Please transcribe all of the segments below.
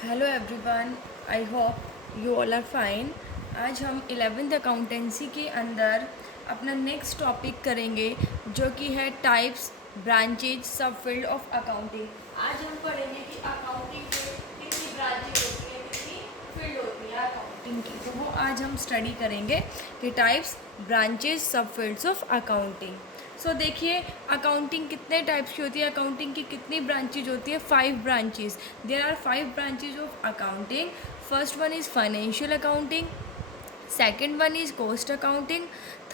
Hello everyone, I hope you all are fine. आज हम 11th accountancy के अंदर अपना नेक्स्ट टॉपिक करेंगे जो कि है टाइप्स, ब्रांचेज, सब फील्ड ऑफ अकाउंटिंग। आज हम पढ़ेंगे कि अकाउंटिंग के कितनी ब्रांचेज होती है, कितनी फील्ड होती है अकाउंटिंग की। तो वो आज हम स्टडी करेंगे कि टाइप्स, ब्रांचेज, सब फील्ड्स ऑफ अकाउंटिंग। सो देखिए, अकाउंटिंग कितने टाइप्स की होती है, अकाउंटिंग की कितनी ब्रांचेज होती है? 5 branches. There are 5 branches of accounting. First one is financial accounting, second one is cost accounting,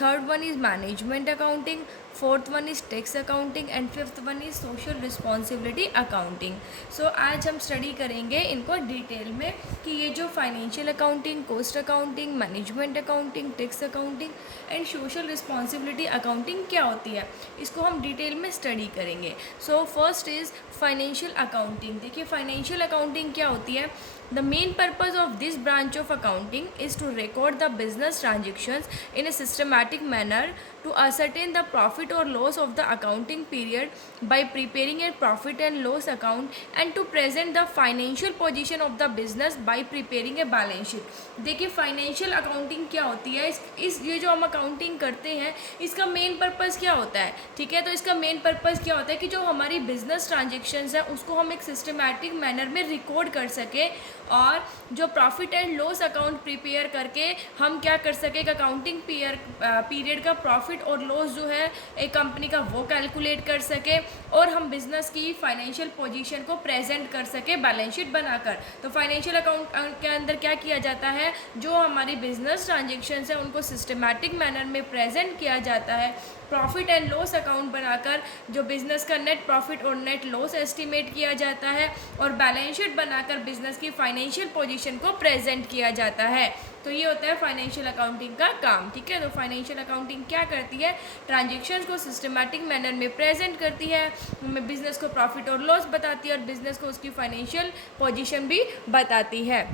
third one is management accounting, fourth one is tax accounting and fifth one is social responsibility accounting. So आज हम study करेंगे इनको detail में कि ये जो financial accounting, cost accounting, management accounting, tax accounting and social responsibility accounting क्या होती है, इसको हम डिटेल में स्टडी करेंगे। So first is financial accounting. देखिए, फाइनेंशियल अकाउंटिंग क्या होती है? The main purpose of this branch of accounting is to record the business transactions in a systematic manner to ascertain the profit or loss of the accounting period by preparing a profit and loss account and to present the financial position of the business by preparing a balance sheet. देखिए, financial accounting क्या होती है? इस ये जो हम accounting करते हैं, इसका मेन पर्पज़ क्या होता है? ठीक है, तो इसका मेन पर्पज़ क्या होता है कि जो हमारी बिजनेस ट्रांजेक्शन्स हैं उसको हम एक सिस्टमैटिक मैनर में रिकॉर्ड कर सकें और जो profit and loss account prepare करके हम क्या कर सके, एक अकाउंटिंग पीरियड का प्रॉफिट और लॉस जो है एक कंपनी का वो कैलकुलेट कर सके और हम बिजनेस की फाइनेंशियल पोजीशन को प्रेजेंट कर सके बैलेंस शीट बनाकर। तो फाइनेंशियल अकाउंट के अंदर क्या किया जाता है, जो हमारी बिजनेस ट्रांजेक्शन्स हैं उनको सिस्टमैटिक मैनर में प्रेजेंट किया जाता है। प्रॉफिट एंड लॉस अकाउंट बनाकर जो बिज़नेस का नेट प्रॉफिट और नेट लॉस एस्टिमेट किया जाता है और बैलेंस शीट बनाकर बिज़नेस की फाइनेंशियल पोजीशन को प्रेजेंट किया जाता है। तो ये होता है फाइनेंशियल अकाउंटिंग का काम। ठीक है, तो फाइनेंशियल अकाउंटिंग क्या करती है? ट्रांजेक्शन्स को सिस्टमैटिक मैनर में प्रेजेंट करती है, हमें बिज़नेस को प्रॉफिट और लॉस बताती है और बिज़नेस को उसकी फाइनेंशियल पोजीशन भी बताती है।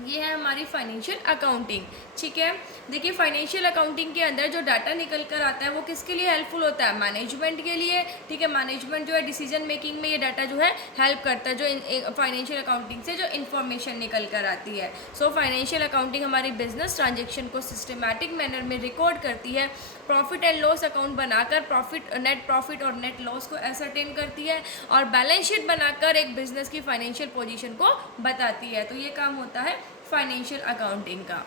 ये है हमारी फाइनेंशियल अकाउंटिंग। ठीक है, देखिए, फाइनेंशियल अकाउंटिंग के अंदर जो डाटा निकल कर आता है वो किसके लिए हेल्पफुल होता है? मैनेजमेंट के लिए। ठीक है, मैनेजमेंट जो है डिसीजन मेकिंग में ये डाटा जो है हेल्प करता है, जो फाइनेंशियल अकाउंटिंग से जो इन्फॉर्मेशन निकल कर आती है। सो फाइनेंशियल अकाउंटिंग हमारी बिजनेस ट्रांजेक्शन को सिस्टमैटिक मैनर में रिकॉर्ड करती है, प्रॉफिट एंड लॉस अकाउंट बनाकर नेट प्रॉफिट और नेट लॉस को एसरटेन करती है और बैलेंस शीट बनाकर एक बिजनेस की फाइनेंशियल पोजीशन को बताती है। तो ये काम होता है फाइनेंशियल अकाउंटिंग का।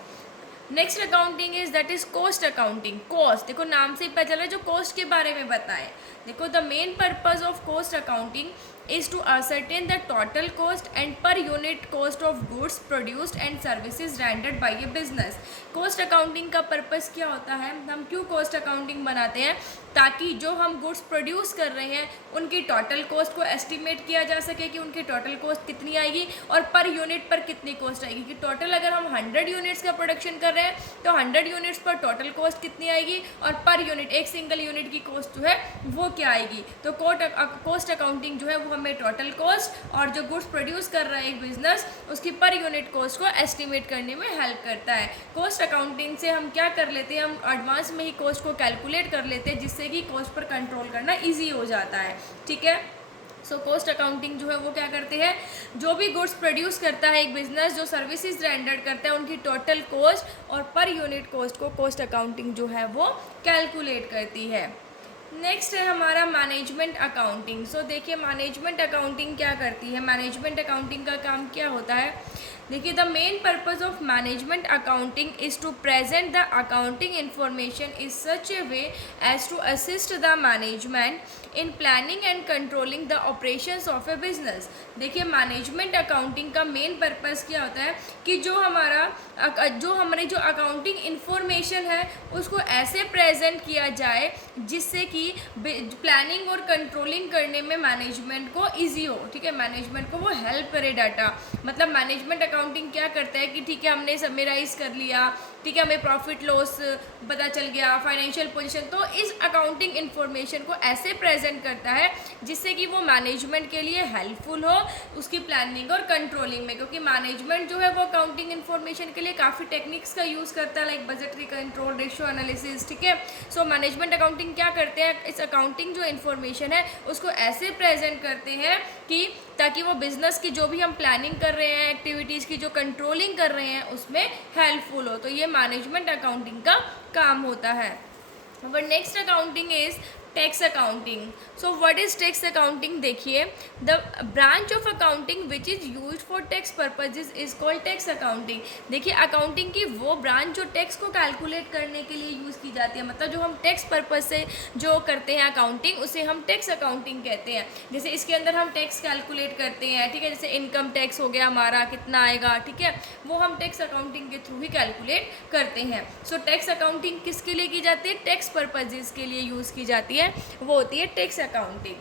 Next accounting is that is cost accounting. Cost, देखो नाम से ही पता चला, जो कॉस्ट के बारे में बताएं। देखो, the main purpose of cost accounting is to ascertain the total cost and per unit cost of goods produced and services rendered by a business. Cost accounting का पर्पस क्या होता है? हम क्यों कॉस्ट अकाउंटिंग बनाते हैं? ताकि जो हम गुड्स प्रोड्यूस कर रहे हैं उनकी टोटल कॉस्ट को एस्टिमेट किया जा सके कि उनकी टोटल कॉस्ट कितनी आएगी और पर यूनिट पर कितनी कॉस्ट आएगी। कि टोटल अगर हम 100 यूनिट्स का प्रोडक्शन कर रहे हैं तो 100 यूनिट्स पर टोटल कॉस्ट कितनी आएगी और पर यूनिट, एक सिंगल यूनिट की कॉस्ट जो है वो क्या आएगी। तो कॉस्ट अकाउंटिंग जो है वो हमें टोटल कॉस्ट और जो गुड्स प्रोड्यूस कर रहा है एक बिजनेस उसकी पर यूनिट कॉस्ट को एस्टिमेट करने में हेल्प करता है। कॉस्ट अकाउंटिंग से हम क्या कर लेते हैं, हम एडवांस में ही कॉस्ट को कैलकुलेट कर लेते हैं जिससे कि कॉस्ट पर कंट्रोल करना ईजी हो जाता है। ठीक है, सो कॉस्ट अकाउंटिंग जो है वो क्या करते हैं, जो भी गुड्स प्रोड्यूस करता है एक बिजनेस, जो सर्विसेज रेंडर करता है उनकी टोटल कॉस्ट और पर यूनिट कॉस्ट को कॉस्ट अकाउंटिंग जो है वो कैलकुलेट करती है। नेक्स्ट है हमारा मैनेजमेंट अकाउंटिंग। सो देखिए, मैनेजमेंट अकाउंटिंग क्या करती है? मैनेजमेंट अकाउंटिंग का काम क्या होता है? देखिए, the main purpose of management accounting is to present the accounting information is such a way as to assist the management in planning and controlling the operations of a business. देखिए, management accounting का main purpose क्या होता है कि जो हमारी जो accounting information है उसको ऐसे प्रेजेंट किया जाए जिससे कि प्लानिंग और कंट्रोलिंग करने में मैनेजमेंट को ईजी हो। ठीक है, मैनेजमेंट को वो हेल्प करे डाटा। मतलब मैनेजमेंट अकाउंटिंग क्या करता है कि ठीक है, हमने समराइज कर लिया, ठीक है, हमें प्रॉफिट लॉस पता चल गया, फाइनेंशियल पोजीशन, तो इस अकाउंटिंग इन्फॉर्मेशन को ऐसे प्रेजेंट करता है जिससे कि वो मैनेजमेंट के लिए हेल्पफुल हो उसकी प्लानिंग और कंट्रोलिंग में। क्योंकि मैनेजमेंट जो है वो अकाउंटिंग इन्फॉर्मेशन के लिए काफ़ी टेक्निक्स का यूज़ करता है, like budgetary control, ratio analysis. ठीक है, सो मैनेजमेंट अकाउंटिंग क्या करते हैं, इस अकाउंटिंग जो इन्फॉर्मेशन है उसको ऐसे प्रेजेंट करते हैं कि ताकि वो बिज़नेस की जो भी हम प्लानिंग कर रहे हैं, एक्टिविटीज़ की जो कंट्रोलिंग कर रहे हैं उसमें हेल्पफुल हो। तो ये मैनेजमेंट अकाउंटिंग का काम होता है। Our next accounting is tax accounting. So what is tax accounting? देखिए, the branch of accounting which is use for tax purposes is called tax accounting. देखिए, अकाउंटिंग की वो ब्रांच जो टैक्स को कैलकुलेट करने के लिए यूज़ की जाती है, मतलब जो हम टैक्स पर्पज से जो करते हैं अकाउंटिंग, उसे हम टैक्स अकाउंटिंग कहते हैं। जैसे इसके अंदर हम टैक्स कैलकुलेट करते हैं, ठीक है, जैसे इनकम टैक्स हो गया हमारा, कितना आएगा, ठीक है, वो हम टैक्स अकाउंटिंग के थ्रू ही कैलकुलेट करते हैं। सो टैक्स अकाउंटिंग किसके लिए की जाती है? टैक्स पर्पजेज के लिए यूज़ की जाती है, वो होती है tax accounting.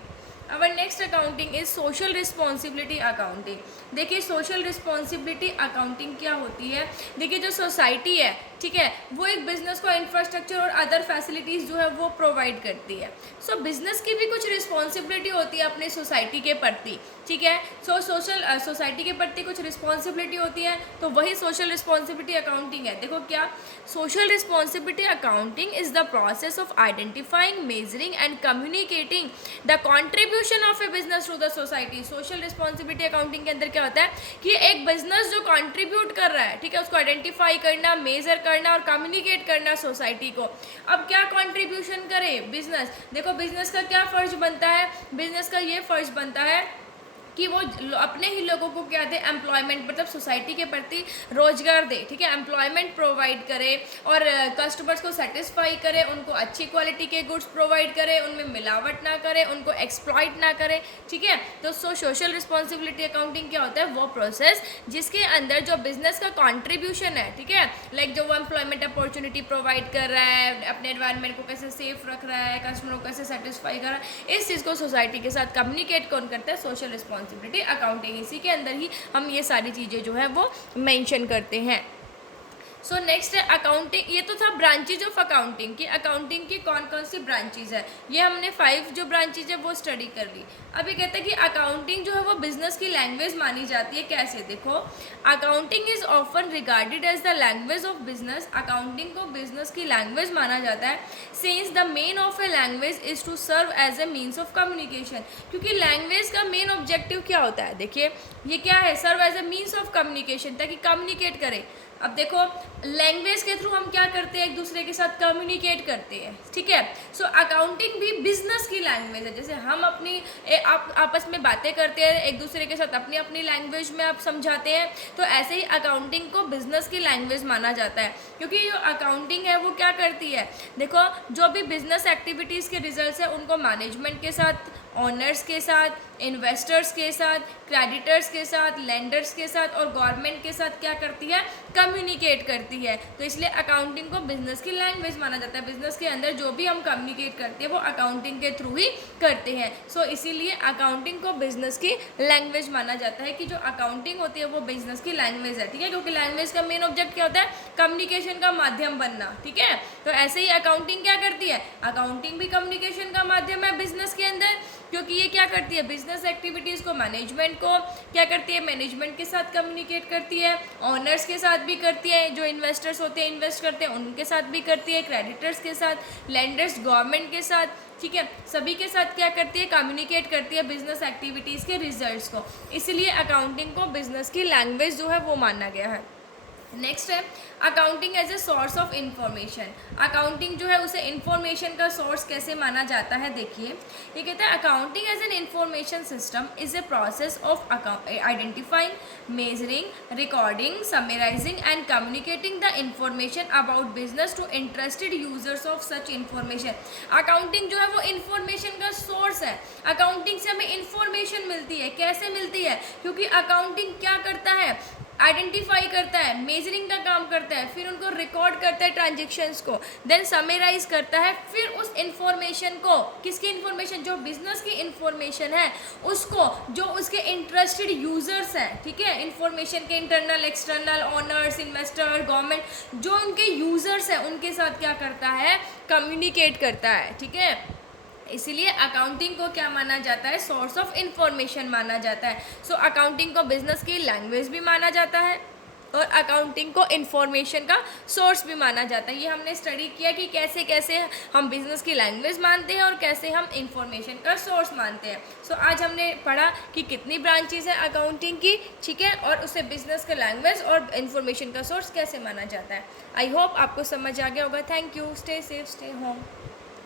Our next accounting is social responsibility accounting. देखिए, सोशल रिस्पॉन्सिबिलिटी अकाउंटिंग क्या होती है? देखिए, जो सोसाइटी है, ठीक है, वो एक बिजनेस को इंफ्रास्ट्रक्चर और अदर फैसिलिटीज़ जो है वो प्रोवाइड करती है। सो बिजनेस की भी कुछ रिस्पॉन्सिबिलिटी होती है अपने सोसाइटी के प्रति, ठीक है। सो सोसाइटी के प्रति कुछ रिस्पॉन्सिबिलिटी होती है, तो वही सोशल रिस्पॉन्सिबिलिटी अकाउंटिंग है। देखो क्या, social responsibility accounting is the process of identifying, measuring and communicating the contribution of a business to the society. Social responsibility accounting के अंदर क्या होता है कि एक बिजनेस जो कॉन्ट्रीब्यूट कर रहा है, ठीक है, उसको आइडेंटिफाई करना, मेजर करना और कम्युनिकेट करना सोसाइटी को। अब क्या कॉन्ट्रीब्यूशन करे बिजनेस? देखो, बिजनेस का क्या फ़र्ज बनता है? बिजनेस का ये फ़र्ज बनता है कि वो अपने ही लोगों को क्या दे? एम्प्लॉयमेंट, मतलब सोसाइटी के प्रति रोजगार दे, ठीक है, एम्प्लॉयमेंट प्रोवाइड करे और कस्टमर्स को सेटिस्फाई करे, उनको अच्छी क्वालिटी के गुड्स प्रोवाइड करे, उनमें मिलावट ना करे, उनको एक्सप्लॉइट ना करे, ठीक है। तो सोशल रिस्पॉन्सिबिलिटी अकाउंटिंग क्या होता है? वो प्रोसेस जिसके अंदर जो बिजनेस का कॉन्ट्रीब्यूशन है, ठीक है, लाइक जो वो एम्प्लॉयमेंट अपॉर्चुनिटी प्रोवाइड कर रहा है, अपने एनवायरनमेंट को कैसे सेफ रख रहा है, कस्टमर को कैसे सेटिस्फाई कर रहा है, इस चीज़ को सोसाइटी के साथ कम्युनिकेट कौन करता है? Social responsibility accounting. इसी के अंदर ही हम ये सारी चीज़ें जो है वो मेंशन करते हैं। सो नेक्स्ट है अकाउंटिंग। ये तो था ब्रांचेज ऑफ अकाउंटिंग की अकाउंटिंग की कौन कौन सी ब्रांचेज है, ये हमने 5 जो ब्रांचेज है वो स्टडी कर ली। अब ये कहते हैं कि अकाउंटिंग जो है वो बिजनेस की लैंग्वेज मानी जाती है। कैसे? देखो, accounting is often regarded as the language of business. Accounting को बिजनेस की लैंग्वेज माना जाता है, since the main of a language is to serve as a means of communication. क्योंकि लैंग्वेज का मेन ऑब्जेक्टिव क्या होता है? देखिए, ये क्या है? Serve as a means of communication, ताकि कम्युनिकेट करे। अब देखो, लैंग्वेज के थ्रू हम क्या करते हैं? एक दूसरे के साथ कम्युनिकेट करते हैं, ठीक है। सो अकाउंटिंग भी बिजनेस की लैंग्वेज है। जैसे हम अपनी आपस में बातें करते हैं, एक दूसरे के साथ अपनी अपनी लैंग्वेज में आप समझाते हैं, तो ऐसे ही अकाउंटिंग को बिजनेस की लैंग्वेज माना जाता है। क्योंकि जो अकाउंटिंग है वो क्या करती है? देखो, जो भी बिजनेस एक्टिविटीज़ के रिजल्ट्स है उनको मैनेजमेंट के साथ, ऑनर्स के साथ, इन्वेस्टर्स के साथ, क्रेडिटर्स के साथ, लेंडर्स के साथ और गवर्नमेंट के साथ क्या करती है? कम्युनिकेट करती है। तो इसलिए अकाउंटिंग को बिजनेस की लैंग्वेज माना जाता है। बिजनेस के अंदर जो भी हम कम्युनिकेट करते हैं वो अकाउंटिंग के थ्रू ही करते हैं। सो इसीलिए अकाउंटिंग को बिजनेस की लैंग्वेज माना जाता है कि जो अकाउंटिंग होती है वो बिजनेस की लैंग्वेज है, ठीक है। क्योंकि लैंग्वेज का मेन ऑब्जेक्ट क्या होता है? कम्युनिकेशन का माध्यम बनना, ठीक है। तो ऐसे ही अकाउंटिंग क्या करती है? अकाउंटिंग भी कम्युनिकेशन का माध्यम है बिजनेस के अंदर, क्योंकि ये क्या करती है? बिजनेस एक्टिविटीज़ को, मैनेजमेंट को क्या करती है? मैनेजमेंट के साथ कम्युनिकेट करती है, ऑनर्स के साथ भी करती है, जो इन्वेस्टर्स होते हैं, इन्वेस्ट करते हैं, उनके साथ भी करती है, क्रेडिटर्स के साथ, लेंडर्स, गवर्नमेंट के साथ, ठीक है, सभी के साथ क्या करती है? कम्युनिकेट करती है बिजनेस एक्टिविटीज़ के रिजल्ट्स को। इसलिए अकाउंटिंग को बिजनेस की लैंग्वेज जो है वो माना गया है। नेक्स्ट है accounting as a source of information. Accounting जो है उसे इंफॉर्मेशन का सोर्स कैसे माना जाता है? देखिए, ये कहता है accounting as an information system is a process of identifying, measuring, recording, summarising and communicating the information about business to interested users of such information. Accounting जो है वो इंफॉर्मेशन का सोर्स है। अकाउंटिंग से हमें इंफॉर्मेशन मिलती है। कैसे मिलती है? क्योंकि अकाउंटिंग क्या करता है? आइडेंटिफाई करता है, मेजरिंग का काम करता है, फिर उनको रिकॉर्ड करता है ट्रांजेक्शन्स को, देन समराइज करता है, फिर उस इंफॉर्मेशन को, किसकी इंफॉर्मेशन? जो बिजनेस की इंफॉर्मेशन है उसको, जो उसके इंटरेस्टेड यूजर्स हैं, ठीक है, इंफॉर्मेशन के internal, external, honours, investor, government, जो उनके यूजर्स हैं उनके साथ क्या करता है? कम्युनिकेट करता है, ठीक है। इसीलिए अकाउंटिंग को क्या माना जाता है? सोर्स ऑफ इंफॉर्मेशन माना जाता है। सो अकाउंटिंग को बिजनेस की लैंग्वेज भी माना जाता है। और अकाउंटिंग को इंफॉर्मेशन का सोर्स भी माना जाता है। ये हमने स्टडी किया कि कैसे कैसे हम बिजनेस की लैंग्वेज मानते हैं और कैसे हम इंफॉर्मेशन का सोर्स मानते हैं। सो आज हमने पढ़ा कि कितनी ब्रांचेज है अकाउंटिंग की, ठीक है, और उसे बिजनेस का लैंग्वेज और इंफॉर्मेशन का सोर्स कैसे माना जाता है। आई होप आपको समझ आ गया होगा। Thank you. Stay safe, stay home.